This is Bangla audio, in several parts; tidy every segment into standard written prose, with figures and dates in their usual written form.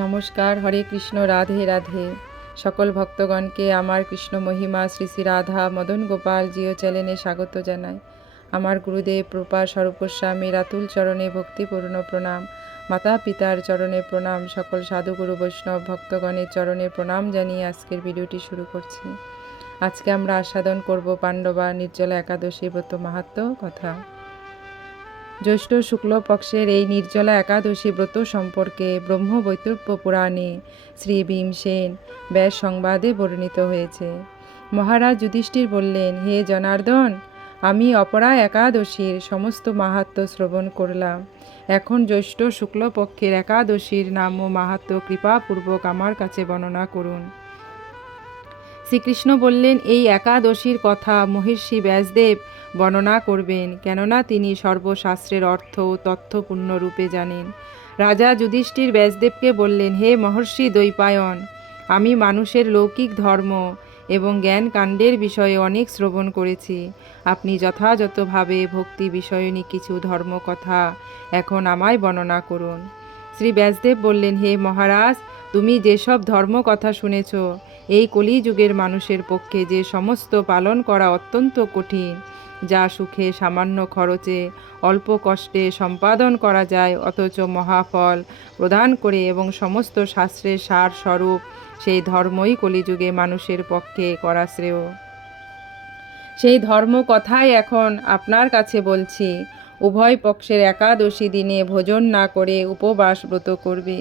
নমস্কার। হরে কৃষ্ণ। রাধে রাধে। সকল ভক্তগণকে আমার কৃষ্ণ মহিমা শ্রী শ্রী রাধা মদন গোপাল জিও চ্যানেলে স্বাগত জানাই। আমার গুরুদেব প্রপার স্বরূপ গোস্বামীর আতুল চরণে ভক্তিপূর্ণ প্রণাম, মাতা পিতার চরণে প্রণাম, সকল সাধুগুরু বৈষ্ণব ভক্তগণের চরণে প্রণাম জানিয়ে আজকের ভিডিওটি শুরু করছি। আজকে আমরা আস্বাদন করব পাণ্ডবা নির্জলা একাদশী ব্রত মাহাত্ম্য কথা। জ্যৈষ্ঠ শুক্লপক্ষের এই নির্জলা একাদশী ব্রত সম্পর্কে ব্রহ্মবৈতর্য পুরাণে শ্রী ভীমসেন ব্যাস সংবাদে বর্ণিত হয়েছে। মহারাজ যুধিষ্ঠির বললেন, হে জনার্দন, আমি অপরা একাদশীর সমস্ত মাহাত্ম্য শ্রবণ করলাম। এখন জ্যৈষ্ঠ শুক্লপক্ষের একাদশীর নাম ও মাহাত্ম্য কৃপাপূর্বক আমার কাছে বর্ণনা করুন। শ্রীকৃষ্ণ বললেন, এই একাদশীর কথা মহর্ষি ব্যাসদেব বর্ণনা করবেন, কেননা তিনি সর্বশাস্ত্রের অর্থ ও তথ্য পূর্ণরূপে জানেন। রাজা যুধিষ্ঠির ব্যাসদেবকে বললেন, হে মহর্ষি দ্বৈপায়ন, আমি মানুষের লৌকিক ধর্ম এবং জ্ঞান কাণ্ডের বিষয়ে অনেক শ্রবণ করেছি। আপনি যথাযথভাবে ভক্তি বিষয়নী কিছু ধর্মকথা এখন আমায় বর্ণনা করুন। শ্রী ব্যাসদেব বললেন, হে মহারাজ, তুমি যেসব ধর্মকথা শুনেছ, এই কলিযুগের মানুষের পক্ষে যে সমস্ত পালন করা অত্যন্ত কঠিন, যা সুখে সামান্য খরচে অল্প কষ্টে সম্পাদন করা যায়, অথচ মহাফল প্রদান করে এবং সমস্ত শাস্ত্রের সার স্বরূপ, সেই ধর্মই কলিযুগে মানুষের পক্ষে করা শ্রেয়। সেই ধর্ম কথাই এখন আপনার কাছে বলছি। উভয় পক্ষের একাদশী দিনে ভোজন না করে উপবাস ব্রত করবে।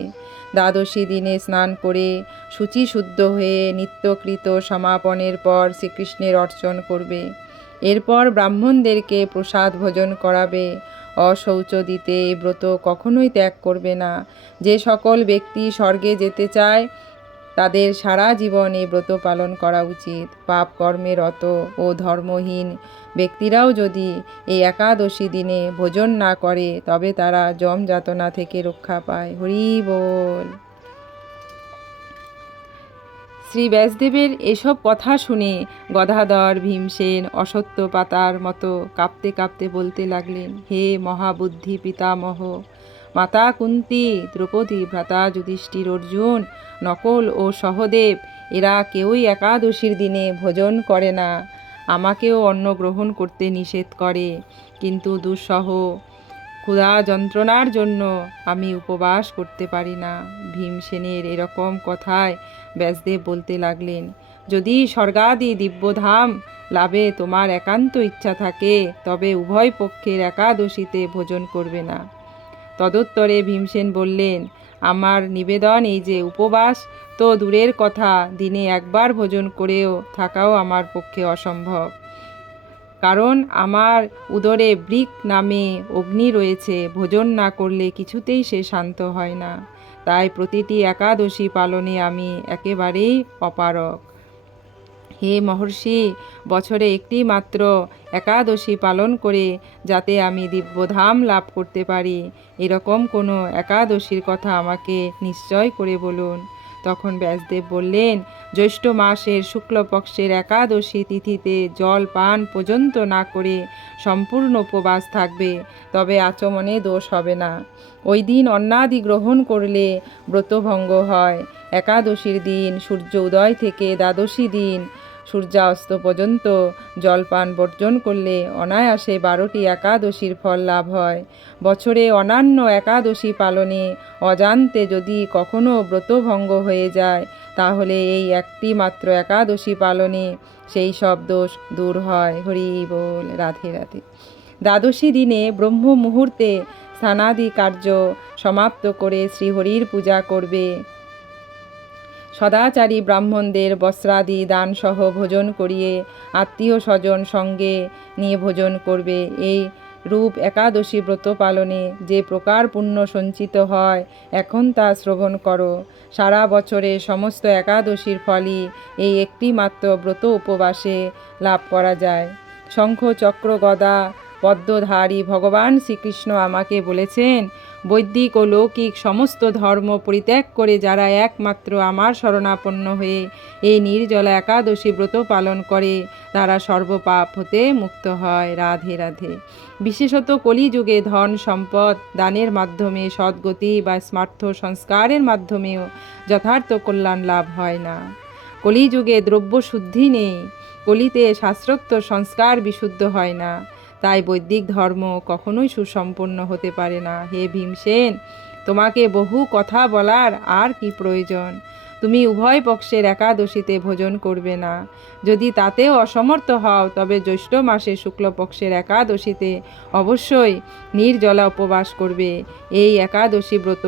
দ্বাদশী দিনে স্নান করে শুচিশুদ্ধ হয়ে নিত্যকৃত সমাপনের পর শ্রীকৃষ্ণের অর্চন করবে। এরপর ব্রাহ্মণদেরকে প্রসাদ ভোজন করাবে। অশৌচ দিতে এই ব্রত কখনোই ত্যাগ করবে না। যে সকল ব্যক্তি স্বর্গে যেতে চায়, তাদের সারা জীবন এই ব্রত পালন করা উচিত। পাপ কর্মে রত ও ধর্মহীন ব্যক্তিরাও যদি এই একাদশী দিনে ভোজন না করে, তবে তারা যম যাতনা থেকে রক্ষা পায়। হরি বল। শ্রী ব্যাসদেবের এসব কথা শুনে গদাধর ভীমসেন অশ্বত্থ পাতার মতো কাঁপতে কাঁপতে বলতে লাগলেন, হে মহাবুদ্ধি পিতামহ, মাতা কুন্তী, দ্রৌপদী, ভ্রাতা যুধিষ্ঠির, অর্জুন, নকুল ও সহদেব, এরা কেউই একাদশীর দিনে ভোজন করে না। আমাকেও অন্ন গ্রহণ করতে নিষেধ করে, কিন্তু দুঃসহ ক্ষুধা যন্ত্রণার জন্য আমি উপবাস করতে পারি না। ভীমসেনের এরকম কথায় ব্যাসদেব বলতে লাগলেন, যদি স্বর্গাদি দিব্যধাম লাভে তোমার একান্ত ইচ্ছা থাকে, তবে উভয় পক্ষের একাদশীতে ভোজন করবে না। তদুত্তরে ভীমসেন বললেন, আমার নিবেদন এই যে, উপবাস তো দূরের কথা, দিনে একবার ভোজন করেও থাকাও আমার পক্ষে অসম্ভব। কারণ আমার উদরে বৃক নামে অগ্নি রয়েছে, ভোজন না করলে কিছুতেই সে শান্ত হয় না। তাই প্রতিটি একাদশী পালনে আমি একেবারেই অপারগ। হে মহর্ষি, বছরে একটি মাত্র একাদশী পালন করে যাতে আমি দিব্যধাম লাভ করতে পারি, এরকম কোনো একাদশীর কথা আমাকে নিশ্চয় করে বলুন। তখন ব্যাসদেব বললেন, জ্যৈষ্ঠ মাসের শুক্লপক্ষের একাদশী তিথিতে জল পান পর্যন্ত না করে সম্পূর্ণ উপবাস থাকবে, তবে আচমনে দোষ হবে না। ওই দিন অন্নাদি গ্রহণ করলে ব্রতভঙ্গ হয়। একাদশীর দিন সূর্য উদয় থেকে দ্বাদশী দিন সূর্যাস্ত পর্যন্ত জলপান বর্জন করলে অনায়াসে 12টি একাদশীর ফল লাভ হয়। বছরে অন্যান্য একাদশী পালনে অজান্তে যদি কখনো ব্রতভঙ্গ হয়ে যায়, তাহলে এই একটি মাত্র একাদশী পালনে সেই সব দোষ দূর হয়। হরি বল। রাধে রাধে। দ্বাদশী দিনে ব্রহ্ম মুহূর্তে স্নানাদি কার্য সমাপ্ত করে শ্রীহরির পূজা করবে। সদাচারী ব্রাহ্মণদের বস্ত্রাদি দানসহ ভোজন করিয়ে আত্মীয় স্বজন সঙ্গে নিয়ে ভোজন করবে। এই রূপ একাদশী ব্রত পালনে যে প্রকার পুণ্য সঞ্চিত হয়, এখন তা শ্রবণ করো। সারা বছরে সমস্ত একাদশীর ফলই এই একটি মাত্র ব্রত উপবাসে লাভ করা যায়। শঙ্খ, চক্র, গদা, পদ্মধারী ভগবান শ্রীকৃষ্ণ আমাকে বলেছেন, বৈদিক ও লৌকিক সমস্ত ধর্ম পরিত্যাগ করে যারা একমাত্র আমার শরণাপন্ন হয়ে এই নির্জলা একাদশী ব্রত পালন করে তারা সর্বপাপ হতে মুক্ত হয়। রাধে রাধে। বিশেষত কলিযুগে ধন সম্পদ দানের মাধ্যমে সদ্গতি বা স্মার্থ সংস্কারের মাধ্যমেও যথার্থ কল্যাণ লাভ হয় না। কলিযুগে দ্রব্য শুদ্ধি নেই, কলিতে শাস্ত্রোক্ত সংস্কার বিশুদ্ধ হয় না, তাই বৈদিক ধর্ম কখনোই সুসম্পন্ন হতে পারে না। হে ভীমসেন, তোমাকে বহু কথা বলার আর কি প্রয়োজন? তুমি উভয় পক্ষের একাদশীতে ভোজন করবে না। যদি তাতেও অসমর্থ হও তবে জ্যৈষ্ঠ মাসে শুক্লপক্ষের একাদশীতে অবশ্যই নির্জলা উপবাস করবে। এই একাদশী ব্রত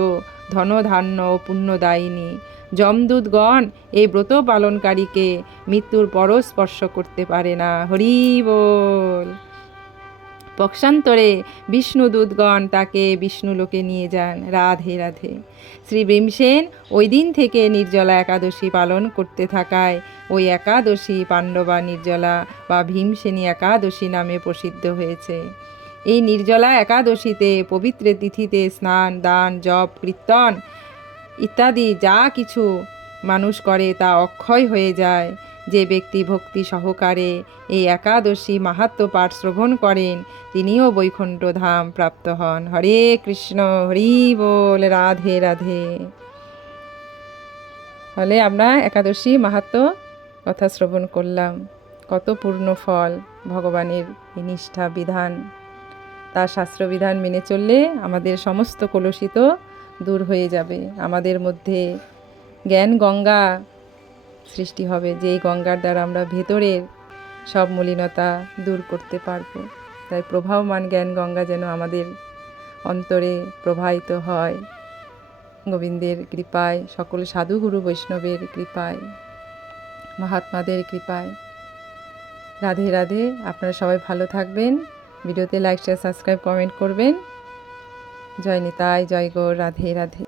ধনধান্য ও পুণ্যদায়িনী। যমদূতগণ এই ব্রত পালনকারীকে মৃত্যুর পরও স্পর্শ করতে পারে না। হরি বল। পক্ষান্তরে বিষ্ণুদূতগণ তাকে বিষ্ণুলোকে নিয়ে যান। রাধে রাধে। শ্রী ভীমসেন ওই দিন থেকে নির্জলা একাদশী পালন করতে থাকায় ওই একাদশী পাণ্ডবা নির্জলা বা ভীমসেনী একাদশী নামে প্রসিদ্ধ হয়েছে। এই নির্জলা একাদশীতে পবিত্র তিথিতে স্নান দান জপ কীর্তন ইত্যাদি যা কিছু মানুষ করে তা অক্ষয় হয়ে যায়। যে ব্যক্তি ভক্তি সহকারে এই একাদশী মাহাত্ম্য পাঠ শ্রবণ করেন তিনিও বৈকুণ্ঠ ধাম প্রাপ্ত হন। হরে কৃষ্ণ, হরি বল। রাধে রাধে। ফলে আমরা একাদশী মাহাত্ম্য কথা শ্রবণ করলাম। কত পূর্ণ ফল ভগবানের এই নিষ্ঠা বিধান, তার শাস্ত্রবিধান মেনে চললে আমাদের সমস্ত কলুষিত দূর হয়ে যাবে। আমাদের মধ্যে জ্ঞান গঙ্গা সৃষ্টি হবে, যেই গঙ্গার দ্বারা আমরা ভেতরের সব মলিনতা দূর করতে পারবো। তাই প্রবাহমান জ্ঞান গঙ্গা যেন আমাদের অন্তরে প্রবাহিত হয় গোবিন্দের কৃপায়, সকল সাধুগুরু বৈষ্ণবের কৃপায়, মহাত্মাদের কৃপায়। রাধে রাধে। আপনারা সবাই ভালো থাকবেন। ভিডিওতে লাইক শেয়ার সাবস্ক্রাইব কমেন্ট করবেন। জয় নিতাই, জয় গৌর। রাধে রাধে।